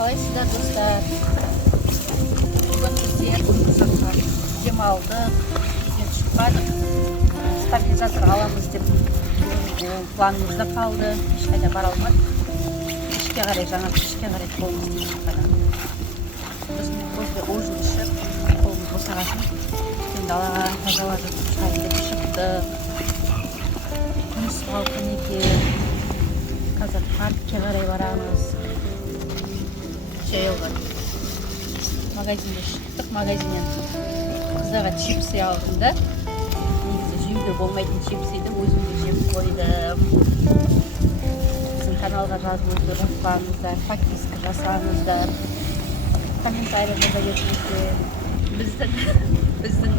Қалайсыздар достар? Бүгін біздер қызылға демалдық, үйден шықпадық. Стабилизатор аламыз деп планымызда қалды. Ешқайда бара алмадық. Кешке қарай, жаңа кешке қарай қолымыз тиіп шыққаны. Сосын после ужин ішіп, қолымыз босағасын түстен далаға тазаладық, шайды шықтық. Күн салқын екен. Қазір паркке қарай барамыз. Жаяуға магазинге шықтық. Магазиннен қыздарға чипсы алдым да. Негізі жеуге болмайтын чипсыйды өзімде жеп қойдым. Біздің каналға жазылуды ұмытпаңыздар, подписка жасаңыздар, комментарийға беріңіздер. Біздің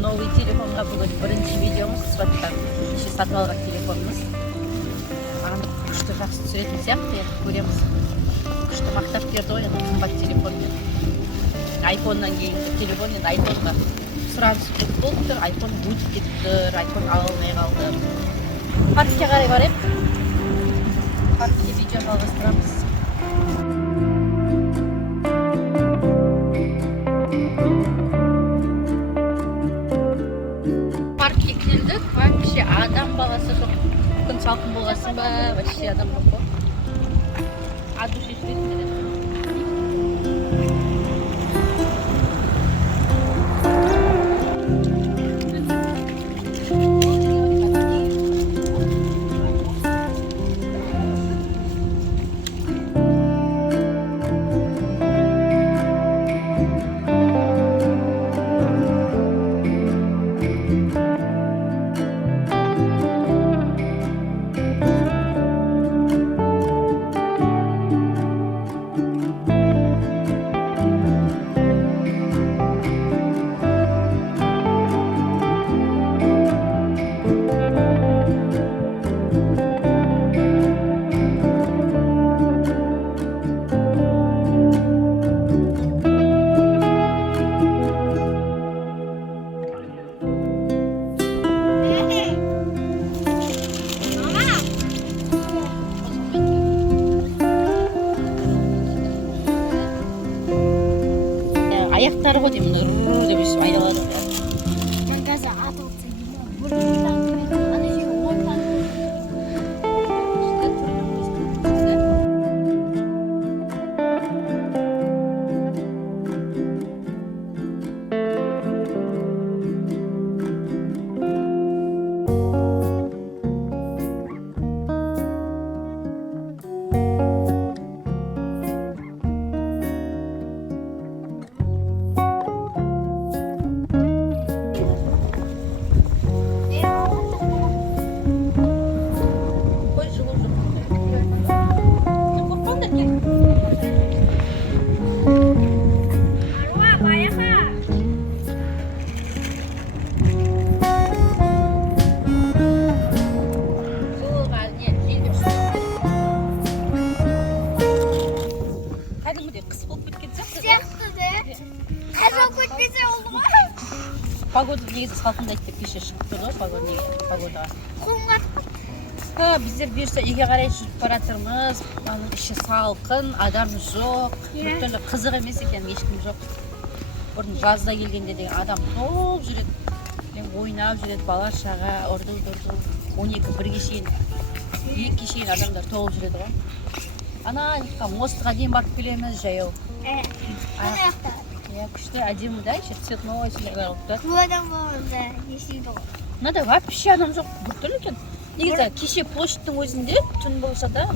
новый телефонға бүгін бірінші видеомыз түсіватқан. Кеше сатып алған телефонымыз. Маған күшті жақсы түсіретін сияқты, енді көреміз. Күшті мақтап берді ғой, енді қымбат телефонмен. Айфоннан кейінгі телефон, енді айфонға сұраныс көп болып тұр, айфон өтіп кетіп тұр, айфон ала алмай қалды. Паркке қарай барайық. Паркке видео жалғастырамыз. Паркке келдік, вообще адам баласы жоқ. Күн салқын болғасын ба, вообще адам жоқ қой. От души шли. Аяқтары ғой деймін, ұрр деп өшіп айдалады. Мен қазір атылып бұрындан ана жерге ойнап погода негізі салқындайды деп кеше шығып тұр ғой погодаға. Біздер берсе үйге қарай жүріп бара жатырмыз. Іші салқын, адам жоқ. Біртүрлі қызық емес екен, ешкім жоқ. Бұрын жазда келгенде деген адам толып жүреді. Ойнап жүреді, бала шаға, ұрды-дұрды. 12-1-ге шейін, 2-ге шейін адамдар толып жүреді ғой. Ана мостыға дейін барып келеміз жаяу. Күшті әдемі да, цветной сілер болып. Адам болғанда ешейді ғой. Мынада вообще адам жоқ, біртүрлі екен. Негізі кеше площадьтың өзінде түн болса да,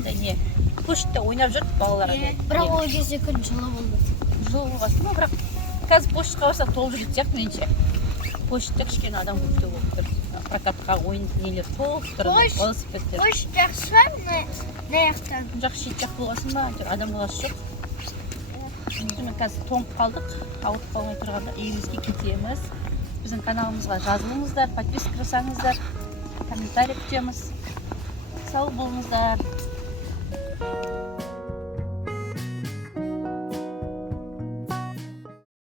площадьта ойнап жүрді балалар. Бірақ ол кезде күн жылы болды. Жылы болғасын ба, бірақ қазір площадьқа барсақ толып жүреді сияқты меніңше. Площадьта кішкене адам көп болып тұр. Прокатқа ойын нелер толып тұр, велосипедтер. Площадь жақсы шығар, мына жақтан. Жақ шет жақ болғасын ба, адам болғасы жоқ. Мен қазір тоңып қалдық, ауырып қалмай тұрғанда үйімізге кетеміз. Біздің каналымызға жазылыңыздар, подписка жасаңыздар, комментарий күтеміз. Сау болыңыздар.